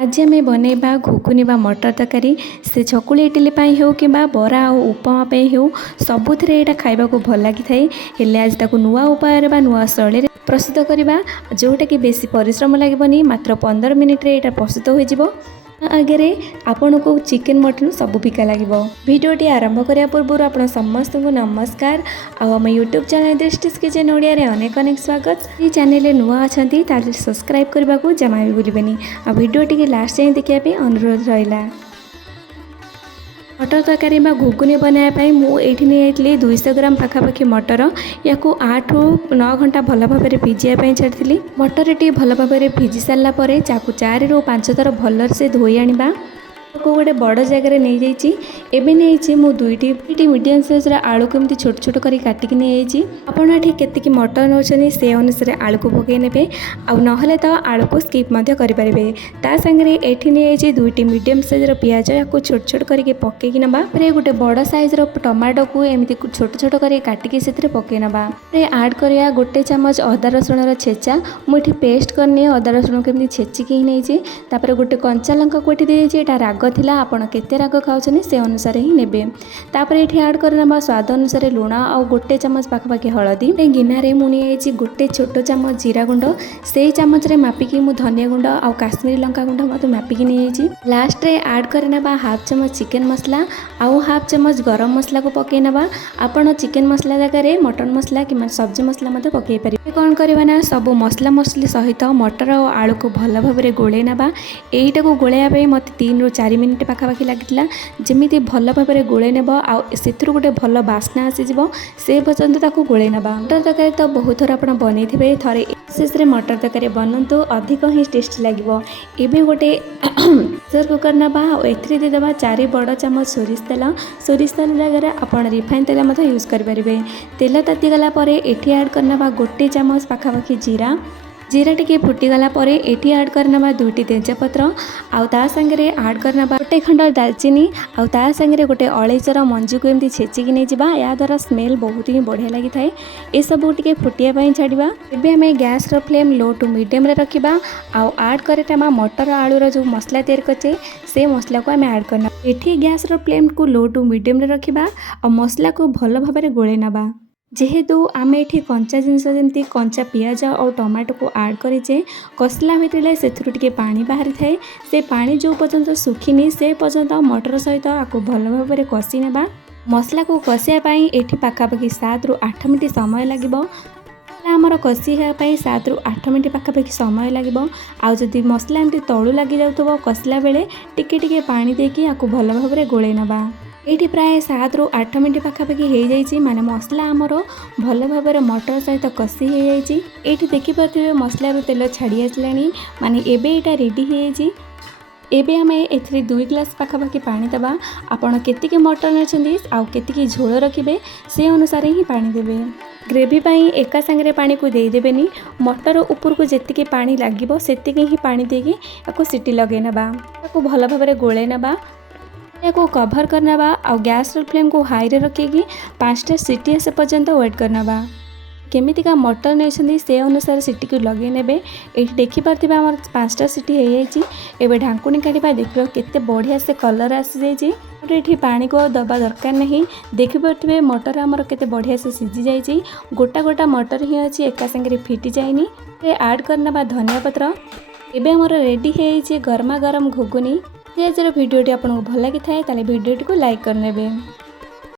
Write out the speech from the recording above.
आज आम बनैबा घुगुनी बा मटर तरकारी से चकुली इडली पाई हो कि बरा और उपमा पे हो सबुथिरे एटा खाइबा को भल लगी थाए। हेले आज ताकू नुआ उपाय बा नुआ शैली प्रस्तुत करबा जोटा कि बेसी परिश्रम लागबनी मात्र 15 मिनिट रे एटा प्रस्तुत हो जिवो। आगे आपण को चिकेन मटन सब फिका लगे। भिडियोटी आरंभ करने पूर्व आप समस्त को नमस्कार। आम यूट्यूब चैनल दृष्टि किचन ओडिया रे अनेक अनेक स्वागत। ये चैनल नुआ अच्छा सब्सक्राइब करने को जमा भी भूलें। आ भिडियोटी लास्ट जाए देखा अनुरोध रहा। मटर तरकारी बा घुगुनी बनाया मुझे नहीं 200 ग्राम पाखापाखि मटर या 8 ରୁ 9 घंटा भल भाव में भिजाई छाड़ी। मटर टी भल भाव में भिजी सारापर 4 ରୁ 5 थर भल से धोई आनिबा। को गोटे बड़ जगार नहीं जाइए मु दुईटी मीडियम साइज आलू को एमती छोट छोट कर काटिक नहीं आपड़ ये केतिकी मटर नौ से अनुसार आलू को पकई ने आउ तो आलू को स्किप करेंगे। ता सांगे ये नहीं दुईटी मीडियम साइज पियाज या छोट छोट करके पकईक नवा। गोटे बड़ साइज टमाटो को एमती छोट छोट कर काटिक से पकई नवा। आड करिया गोटे चामच अदा रसुण छेचा मुझे पेस्ट करनी अदा रसुण को एमती छेचिक नहीं। गोटे कंचा लंका को ये राग थिला आपण केते राग खाउछनी से अनुसार ही नेबे। तापर एठी ऐड करना स्वाद अनुसार लुण और गोटे चामच पाखापाखि हलदी। गिनारे मुझे गोटे छोट चामच जीरा गुंड से चामच रे मापिकी मु धनिया गुंड और काश्मीरी लंका गुंड मत मापिकी नहीं। लास्ट रे ऐड करना हाफ चामच चिकेन मसला और हाफ चामच गरम मसला को पकई नवा। आपण चिकेन मसला जगह मटन मसला कि सब्जी मसला मत पकई पारे। कौन करना सब मसला मसली सहित मटर और आलू को भल भाव में गोले नवा। यहीटा को गोलैया मत 3 ରୁ 4 मिनिट पाखापाखि लगी जमी भल भाव में गोले नेब से गोटे भल बास्ना आसीज से पर्यंत गोले नेबा। मटर तरकारी तो बहुत थर आप बनई थे थे शेष में मटर तरकारी बनतु अधिक ही टेस्टी लगे। एवं गोटे प्रेसर कुकर नवा देदेबा 4 बड़ चामच सोरिष तेल जगह आप रिफाइन तेल यूज करेंगे। तेल तातीगला ये ऐड करना गोटे चामच पाखापाखि जीरा टी फुटीगला ये ऐड करना 2टी तेजपत्र आउ ता सांगे ऐड करना गोटे खंड दालचीनी आउ ता सांगे गोटे अलैचर मंजू को एमती छेचिक नहीं जावा। या द्वारा स्मेल बहुत ही बढ़िया लगी थाए। ये सब टी फुटिया छाड़ा। एबे आम gas flame low to medium रे रखिबा आउ ऐड करना मटर आलूर जो मसला तैयार करचे से मसला को आम ऐड करना। एठी गैस फ्लेम को लो टू मीडियम रे रखिबा और मसला को भल भाव में गोले नवा। जेहेतु आम ये कंचा जिनस जमी कंचा पियाज और टमाटो को ऐड करेचे कसला भितर से पानी बाहरी थाए। से पानी जो पर्यंत सुखीनी से पर्यंत मटर सहित आपको भल भाव में कषि नेबा। मसला को कषाई ये पाखापाखि 7 ରୁ 8 मिनिट समय लगे। आमर कषि होगापी 7 ରୁ 8 मिनिट पाखापाखि समय लगे। आउ जदि मसला एमती तलू लगी जाऊँ कसला बेले टिके पानी देकी आपको भल भाव में गोले नवा। ये प्राय 7 ରୁ 8 मिनिट पाखापाखि हो जाए माने मसला आमर भल भाव में मटर सहित कषि हो जाए। ये देखिपे मसलार तेल छाड़ी आसला माने एबे एटा रेडी हो। एबे आम ए 2 ग्लास पाखापाखि पानी दबा। आपण केतिकी मटन अच्छी आउ केतिकी झोल रखिए से अनुसार ही पानी देवे। ग्रेवी पाई एका सांगे पानी को देदेवेनी। मटर ऊपर को जेतिकी पानी लगे सेतिकी ही पानी देकी आपको सीटी लगे नबा। आपको भल भाव में गोले नबा को कभर करना आ गैस फ्लेम को हाई रे रखिकी 5टा सीटी आसे पर्यंत वेट करना। केमितिका मटर नहीं से अनुसार सीटी को लगे ने। ये देखिपे आम 5टा सीटी हो जाए। एवं ढाकुणी काढ़ा देख केते बढ़िया से कलर आसी जाइए। ये पानी को दबा दरकार नहीं। देखिपे मटर आमर केते बढ़िया से सीझी जाइए। गोटा गोटा मटर ही अच्छी एका सांगे फिटी जाएनी। ऐड करना धनिया पत्र। एबे आमर रेडी हो गरमा गरम घुगुनी। आज भिडियोटी आपको भल लगी थाए भिडियोटी को लाइक करने।